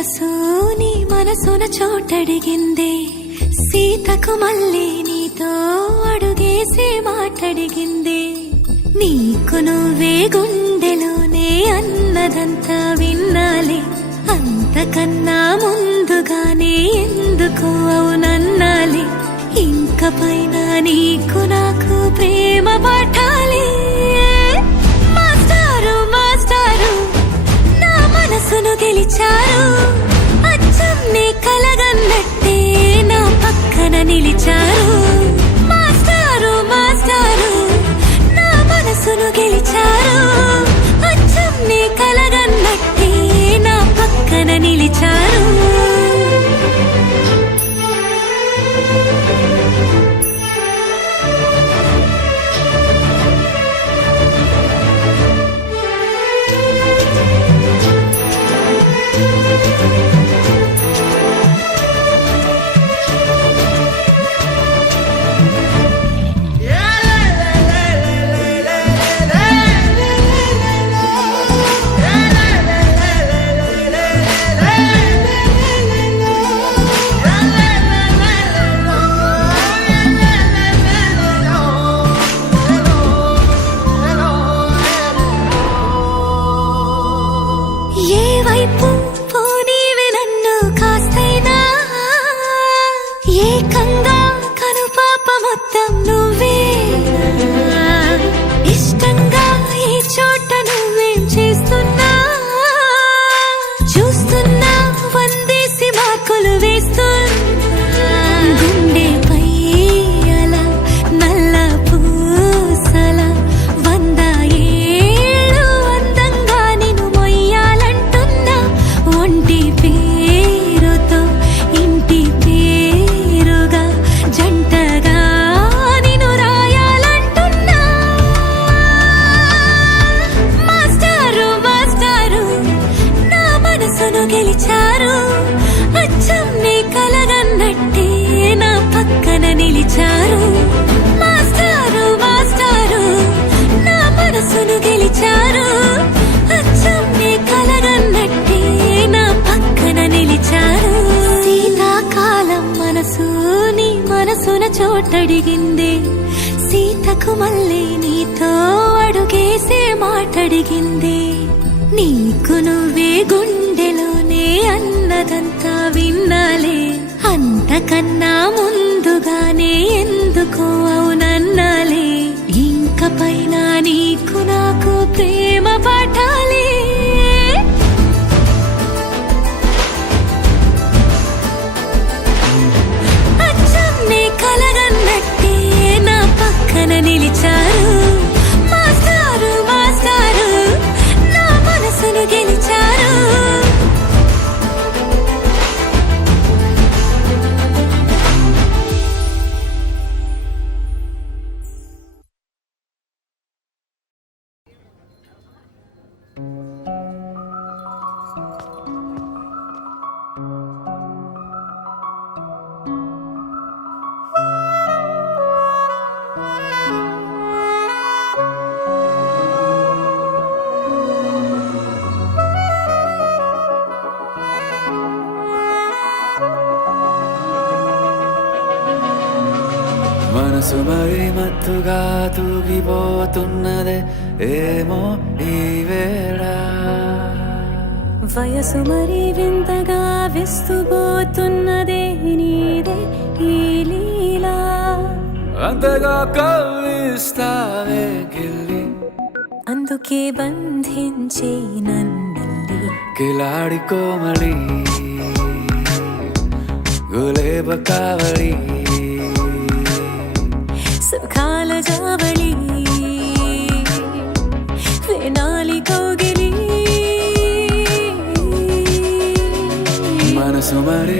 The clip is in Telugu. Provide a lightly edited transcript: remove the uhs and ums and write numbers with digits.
మనసు నీ మనసున చోటడిగిందే సీతకు మళ్ళీ నీతో అడుగేసి మాటడిగిందే నీకు నువ్వే గుండెలోనే అన్నదంతా విన్నాలే అంతకన్నా ముందుగానే ఎందుకు అవునన్నాలే ఇంక పైన నీకు నాకు ప్రేమ పాఠాలే మాస్టారు మాస్టారు నా మనసును గెలిచారు అచ్చం నీ కలగన్నట్టే నా పక్కన నిలిచారు మాస్టారు మాస్టారు నా మనసును గెలిచారు అచ్చం నీ కలగన్నట్టే నా పక్కన నిలిచారు పోనీవి నన్ను కాస్తైనా ఏకంగా కనుపాప మొత్తం నువ్వే ఇష్టంగా ఈ చోట నువ్వేం చేస్తున్నా చూస్తున్నా వందేసి మార్కులు వేస్తున్నా గుండెపై అలా నల్ల పూసల 100 ఏళ్ళు అందంగా నిన్ను మొయ్యాలంటున్నా ఒంటి పేరుతో ఇంటి పేరుగా జంటగా నిన్ను రాయాలంటున్నా మాస్టారు మాస్టారు నా మనసును గెలిచారు అచ్చం నీ కలగన్నట్టే నా పక్కన నిలిచారు మాస్టారు మాస్టారు నా మనసును గెలిచారు అచ్చం నీ కలగన్నట్టే నా పక్కన నిలిచారు శీతాకాలం మనసు నీ మనసున చోటడిగిందే సీతకు మళ్ళీ నీతో అడుగేసే మాటడిగిందే నీకు నువ్వే గుండెలోనే అన్నదంతా విన్నాలే అంతకన్నా ముందుగానే ఎందుకు అవునన్నాలే ఇంక పైన నీకు నాకు ప్రేమ పాఠాలే అచ్చం నీ కలగన్నట్టే నా పక్కన నిలిచారు మాస్టారు మాస్టారు నా మనసును గెలిచారు మనసు మరి మత్తుగా తూగిపోతున్నదే ఏమో ఈ వేళ వయసు మరి వింతగా విస్తుపోతున్నదే నీదే ఈ లీలా అంతగా కవ్విస్తావే గిల్లి అందుకే బంధించే నన్నల్లి కిలాడి కోమలి గులేబ కావలి సుఖాల జావళి వేనాలి కోగిలి మనసు మరి